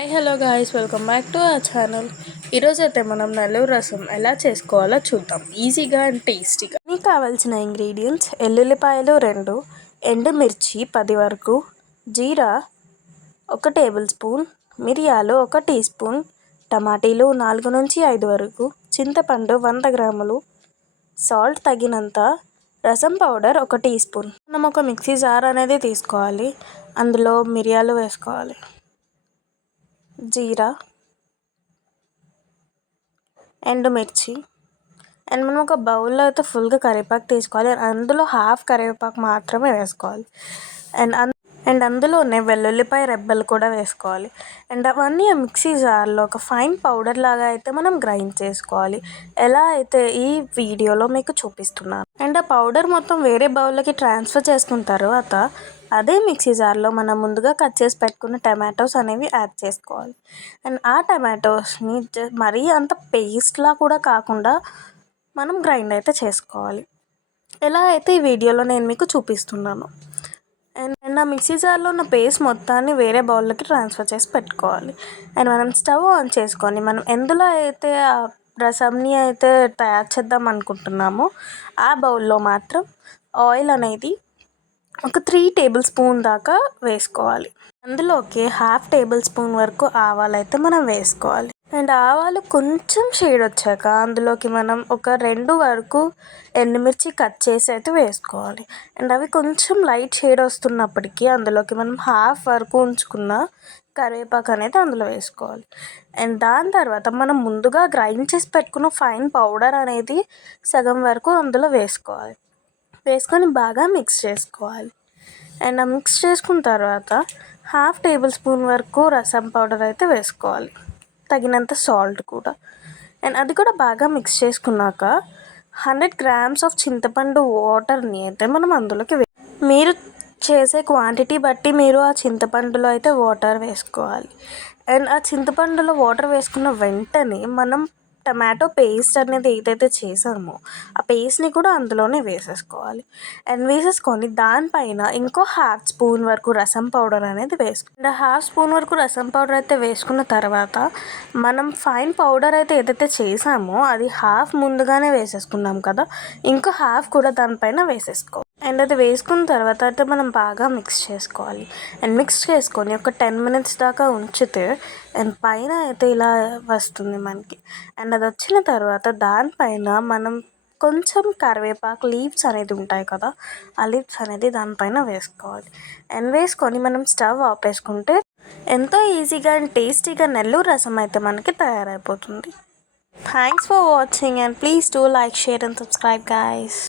Hi hello guys, welcome back to our channel. ఈరోజు అయితే మనం నెల్లూరు రసం ఎలా చేసుకోవాలో చూద్దాం, ఈజీగా అండ్ టేస్టీగా. మీకు కావాల్సిన ఇంగ్రీడియంట్స్: ఎల్లుల్లిపాయలు 2, ఎండుమిర్చి 10 వరకు, జీరా 1 టేబుల్ స్పూన్, మిరియాలు 1 టీ స్పూన్, టమాటీలు 4 నుంచి 5 వరకు, చింతపండు 100 గ్రాములు, సాల్ట్ తగినంత, రసం పౌడర్ 1 టీ స్పూన్. మనం ఒక మిక్సీ జార్ అనేది తీసుకోవాలి. అందులో మిరియాలు వేసుకోవాలి, జీరా, ఎండుమిర్చి, అండ్ మనం ఒక బౌల్లో అయితే ఫుల్గా కరివేపాకు తీసుకోవాలి. అందులో హాఫ్ కరివేపాకు మాత్రమే వేసుకోవాలి. అండ్ అందులోనే వెల్లుల్లిపాయ రెబ్బలు కూడా వేసుకోవాలి. అండ్ అవన్నీ మిక్సీ జార్లో ఒక ఫైన్ పౌడర్ లాగా అయితే మనం గ్రైండ్ చేసుకోవాలి, ఎలా అయితే ఈ వీడియోలో మీకు చూపిస్తున్నాను. అండ్ ఆ పౌడర్ మొత్తం వేరే బౌల్లోకి ట్రాన్స్ఫర్ చేసుకున్న తర్వాత అదే మిక్సీ జార్లో మనం ముందుగా కట్ చేసి పెట్టుకున్న టమాటోస్ అనేవి యాడ్ చేసుకోవాలి. అండ్ ఆ టమాటోస్ని మరీ అంత పేస్ట్లా కూడా కాకుండా మనం గ్రైండ్ అయితే చేసుకోవాలి, ఎలా అయితే ఈ వీడియోలో నేను మీకు చూపిస్తున్నాను. అండ్ ఆ మిక్సీ జార్లో ఉన్న పేస్ట్ మొత్తాన్ని వేరే బౌల్లోకి ట్రాన్స్ఫర్ చేసి పెట్టుకోవాలి. అండ్ మనం స్టవ్ ఆన్ చేసుకొని మనం ఎందులో అయితే ఆ రసంని అయితే తయారు చేద్దాం అనుకుంటున్నామో ఆ బౌల్లో మాత్రం ఆయిల్ అనేది ఒక 3 టేబుల్ స్పూన్ దాకా వేసుకోవాలి. అందులోకి హాఫ్ టేబుల్ స్పూన్ వరకు ఆవాలు అయితే మనం వేసుకోవాలి. అండ్ ఆవాలు కొంచెం షేడ్ వచ్చాక అందులోకి మనం ఒక 2 వరకు ఎండుమిర్చి కట్ చేసి అయితే వేసుకోవాలి. అండ్ అవి కొంచెం లైట్ షేడ్ వస్తున్నప్పటికీ అందులోకి మనం హాఫ్ వరకు ఉంచుకున్న కరివేపాకు అనేది అందులో వేసుకోవాలి. అండ్ దాని తర్వాత మనం ముందుగా గ్రైండ్ చేసి పెట్టుకున్న ఫైన్ పౌడర్ అనేది సగం వరకు అందులో వేసుకొని బాగా మిక్స్ చేసుకోవాలి. అండ్ ఆ మిక్స్ చేసుకున్న తర్వాత హాఫ్ టేబుల్ స్పూన్ వరకు రసం పౌడర్ అయితే వేసుకోవాలి, తగినంత సాల్ట్ కూడా. అండ్ అది కూడా బాగా మిక్స్ చేసుకున్నాక 100 గ్రామ్స్ ఆఫ్ చింతపండు వాటర్ని అయితే మనం అందులోకి మీరు చేసే క్వాంటిటీ బట్టి మీరు ఆ చింతపండులో అయితే వాటర్ వేసుకోవాలి. అండ్ ఆ చింతపండులో వాటర్ వేసుకున్న వెంటనే మనం టమాటో పేస్ట్ అనేది ఏదైతే చేసామో ఆ పేస్ట్ని కూడా అందులోనే వేసేసుకోవాలి. అండ్ వేసేసుకొని దానిపైన ఇంకో హాఫ్ స్పూన్ వరకు రసం పౌడర్ అనేది వేసుకోండి. హాఫ్ స్పూన్ వరకు రసం పౌడర్ అయితే వేసుకున్న తర్వాత మనం ఫైన్ పౌడర్ అయితే ఏదైతే చేసామో అది హాఫ్ ముందుగానే వేసేసుకున్నాం కదా, ఇంకో హాఫ్ కూడా దానిపైన వేసేసుకోవాలి. అండ్ అది వేసుకున్న తర్వాత అయితే మనం బాగా మిక్స్ చేసుకోవాలి. అండ్ మిక్స్ చేసుకొని ఒక 10 మినిట్స్ దాకా ఉంచితే అండ్ పైన అయితే ఇలా వస్తుంది మనకి. అండ్ అది వచ్చిన తర్వాత దానిపైన మనం కొంచెం కరివేపాకు లీవ్స్ అనేది ఉంటాయి కదా, ఆ లీవ్స్ అనేది దానిపైన వేసుకోవాలి. అండ్ వేసుకొని మనం స్టవ్ ఆపేసుకుంటే ఎంతో ఈజీగా అండ్ టేస్టీగా నెల్లూరు రసం అయితే మనకి తయారైపోతుంది. Thanks for watching and please do like, share and subscribe guys.